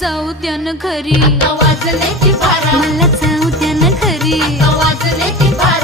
जाऊ द्या ना घरी, आता वाजले की बारा, मला जाऊ द्या ना घरी. आता वाजले की